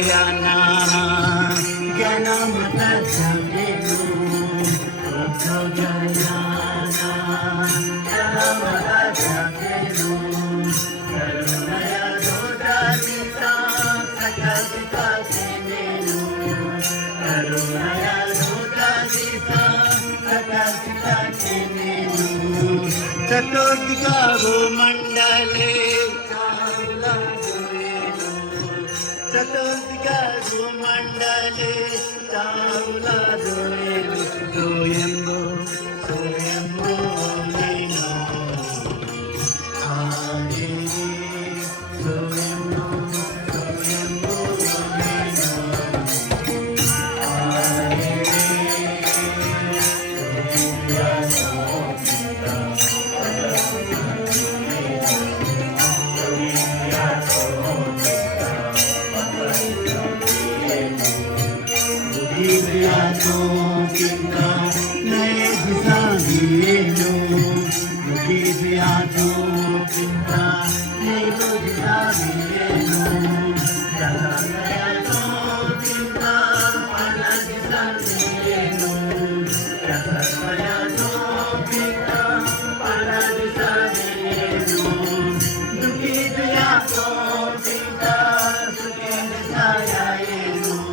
Guyana ज्ञानामृत झालेलो Guyana ज्ञानामृत झालेलो करुणया दोदारिता सकलिता केलेलो करुणया दोदारिता सकलिता केलेलो चतुर्दिगा भूमंडले चतुर्दिगा भूमंडले चारुला जोरेलो सोयंभो सोयंभो लीनो आरे सोयंभो सोयंभो लीनो आरे Viviato pinta nai disagino Viviato pinta nai disagino Viviato pinta pada disagino Viviato pinta pada disagino Viviato pinta suki disagino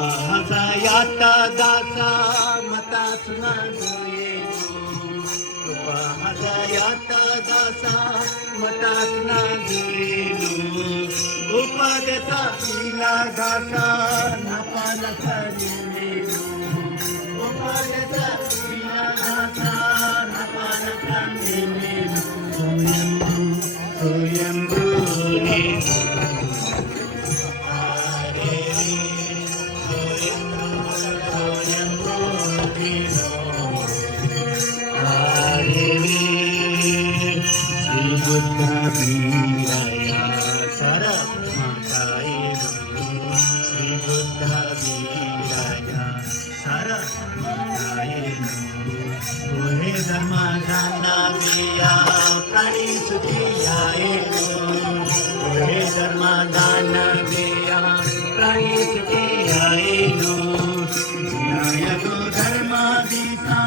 Upahasayata dasa mata sunaduyeno Upahasayata dasa mata sunaduyeno Upadesa sila dasa napalakanileno Upadesa sila dasa napalakanileno Soyambu, soyambu neno Buddha Viraya Saratmatainu Sri Buddha Viraya Saratmatainu Ohe Dharma Dana Viya Prani Sukhiyainu Ohe Dharma Dana Viya Prani Sukhiyainu Jaya Go Dharma Disa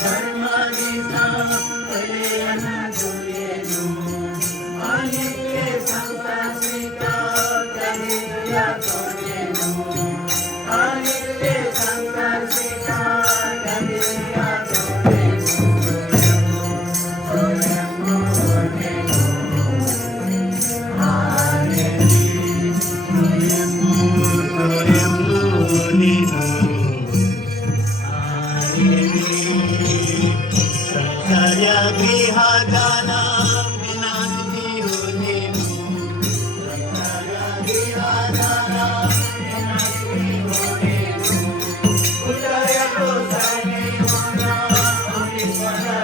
Dharma Gita Prayana Juyenu Anitya Sankasita Kaniya Koyenu Anitya Sankasita Kaniya Koyenu Soyambo Soyambo Soyambo Soyambo Satya Vihadana माझा